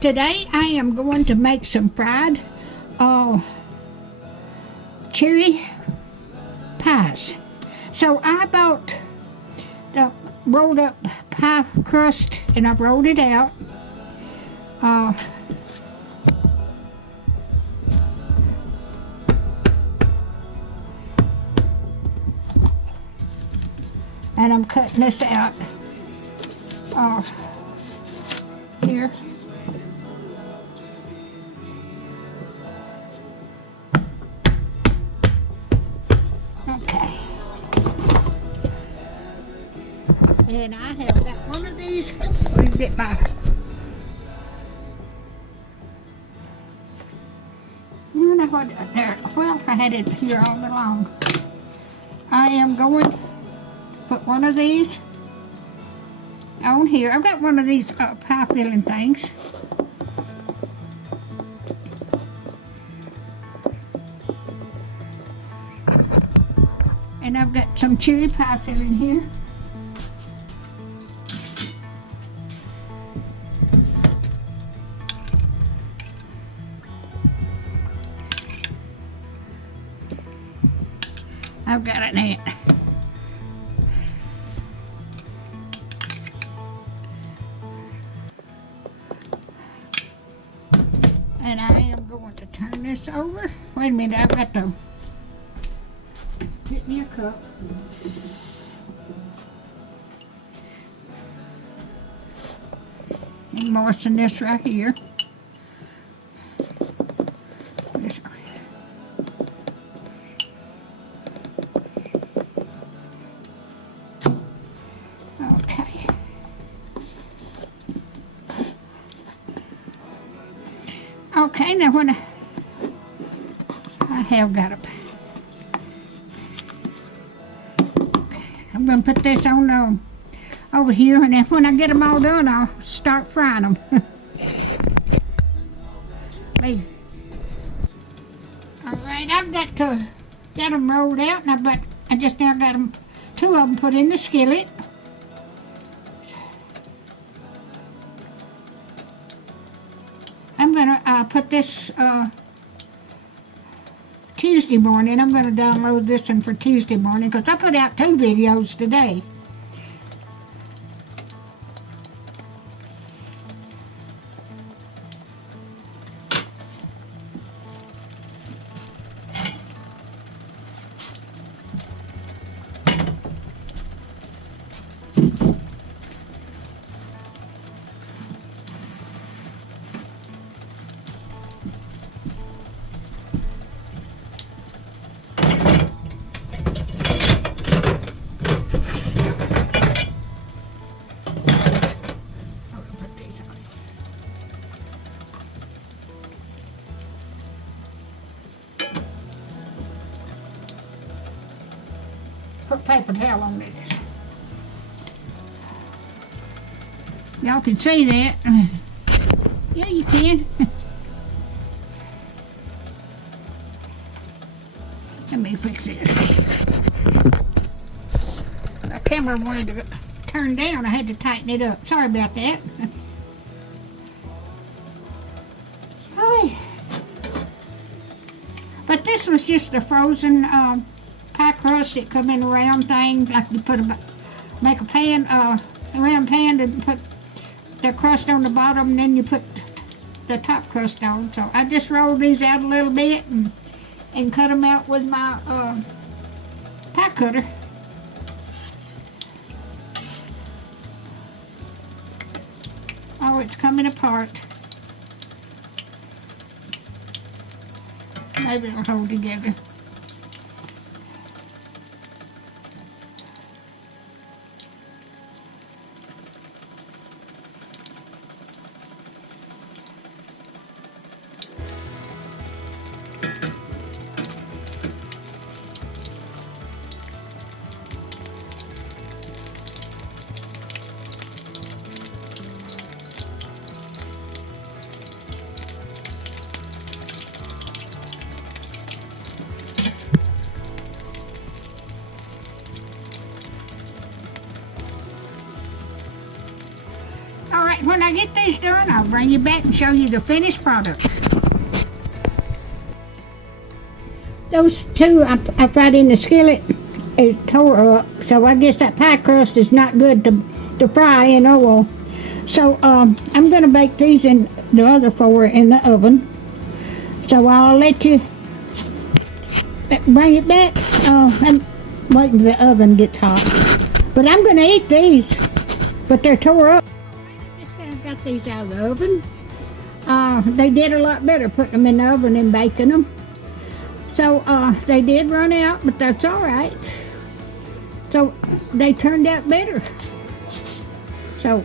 Today I am going to make some fried cherry pies. So I bought the rolled up pie crust and I rolled it out. And I'm cutting this out here. Okay. And I have got one of these. Let me get my. You know what? There. Well, I had it here all along. I am going to put one of these on here. I've got one of these pie filling things. And I've got some cherry pie filling here. I've got it in it. And I am going to turn this over. Wait a minute, I've got to get me a cup. And moisten this right here. This right. Okay. Okay, now when I have got it. Okay, I'm going to put this on over here, and then when I get them all done, I'll start frying them. Hey. All right, I've got them rolled out, and I just now got them, two of them put in the skillet. I'm going to put this Tuesday morning. I'm going to download this one for Tuesday morning because I put out 2 videos today. Put paper towel on this. Y'all can see that. Yeah, you can. Let me fix this. The camera wanted to turn down. I had to tighten it up. Sorry about that. But this was just a frozen pie crust. It come in a round thing, like you make a pan, a round pan, and put the crust on the bottom, and then you put the top crust on. So I just rolled these out a little bit and cut them out with my pie cutter. Oh, it's coming apart. Maybe it'll hold together. when I get these done, I'll bring you back and show you the finished product. Those two I fried in the skillet is tore up, so I guess that pie crust is not good to fry in oil. So I'm going to bake these in the other four in the oven. So I'll let you bring it back. I'm waiting till the oven gets hot. But I'm going to eat these, but they're tore up. I got these out of the oven. They did a lot better putting them in the oven and baking them. So they did run out, but that's all right. So they turned out better. So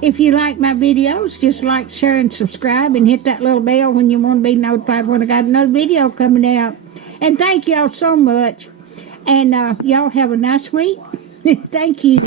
if you like my videos, just like, share, and subscribe, and hit that little bell when you want to be notified when I got another video coming out. And thank y'all so much. And y'all have a nice week. Thank you.